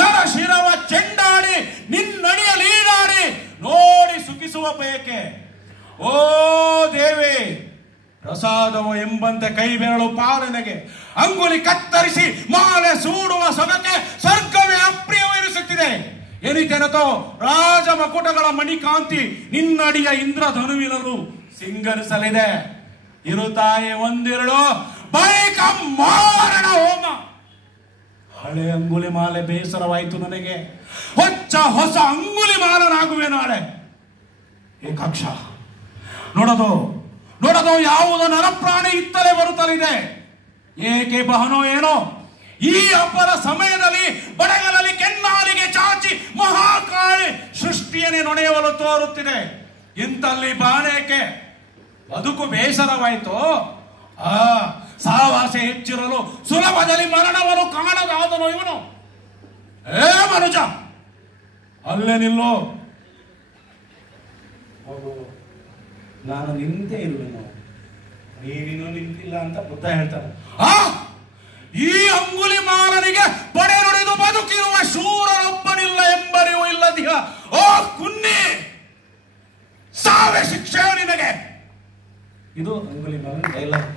ನರಶಿರವ ಚೆಂಡಾಡಿ ನಿನ್ನಡಿಯಲೀಡಾಡಿ ನೋಡಿ ಸುಖಿಸುವ ಬಯಕೆ. ಓ ದೇವಿ, ಪ್ರಸಾದವು ಎಂಬಂತೆ ಕೈ ಬೆರಳು ಪಾಲನೆಗೆ ಅಂಗುಲಿ ಕತ್ತರಿಸಿ ಮಾಲೆ ಸೂಡುವ ಸೊಗಕ್ಕೆ ಸ್ವರ್ಗವೇ ಅಪ್ರಿಯವೆನಿಸುತ್ತಿದೆ. ಎನಿತೆನತೋ ರಾಜ ಮಕುಟಗಳ ಮಣಿಕಾಂತಿ ನಿನ್ನಡಿಯ ಇಂದ್ರಧನುವಿನರು ಸಿಂಗರಿಸಲಿದೆ. ಇರುತ್ತಾಯೆ ಒಂದೆರಡು ಬಳಿಕ ಮಾರಣ ಹೋಮ. ಹಳೆ ಅಂಗುಲಿ ಮಾಲೆ ಬೇಸರವಾಯಿತು ನನಗೆ, ಹೊಸ ಅಂಗುಲಿ ಮಾಲನಾಗುವೆ ನಾಳೆ. ಏಕಾಕ್ಷ, ನೋಡದು ಯಾವುದೋ ನರಪ್ರಾಣಿ ಇತ್ತಲೇ ಬರುತ್ತಲಿದೆ. ಏಕೆ ಬಹನೋ ಏನೋ ಈ ಅಪರ ಸಮಯದಲ್ಲಿ ಬಡಗಲಲ್ಲಿ ಕೆನ್ನಾಲಿಗೆ ಚಾಚಿ ಮಹಾಕಾಳಿ ಸೃಷ್ಟಿಯನ್ನೇ ನೊಣೆಯವಲು ತೋರುತ್ತಿದೆ. ಇಂತಲ್ಲಿ ಬಾನೇಕೆ ಬದುಕು ಬೇಸರವಾಯಿತು. ಸಹವಾಸ ಹೆಚ್ಚಿರಲು ಸುಲಭದಲ್ಲಿ ಮರಣವನ್ನು ಕಾಣದಾದನು ಇವನು. ಏ ಮನುಜ, ಅಲ್ಲೇ ನಿಲ್ಲೋ. ನಾನು ನಿಂತೇ ಇರುವೆನು, ನೀನಿನ್ನೂ ನಿಂತಿಲ್ಲ ಅಂತ ಬುದ್ಧ ಹೇಳ್ತಾರೆ. ಈ ಅಂಗುಲಿ ಮಾಲನಿಗೆ ಪಡೆ ನುಡಿದು ಬದುಕಿರುವ ಶೂರರೊಬ್ಬನಿಲ್ಲ ಎಂಬರಿವು ಇಲ್ಲದಿಹ. ಓ ಕುನ್ನಿ, ಸಾವೇ ಶಿಕ್ಷೆ ನಿನಗೆ. ಇದು ಅಂಗುಲಿ ಮಾಲನ ಡೈಲಾಗ್.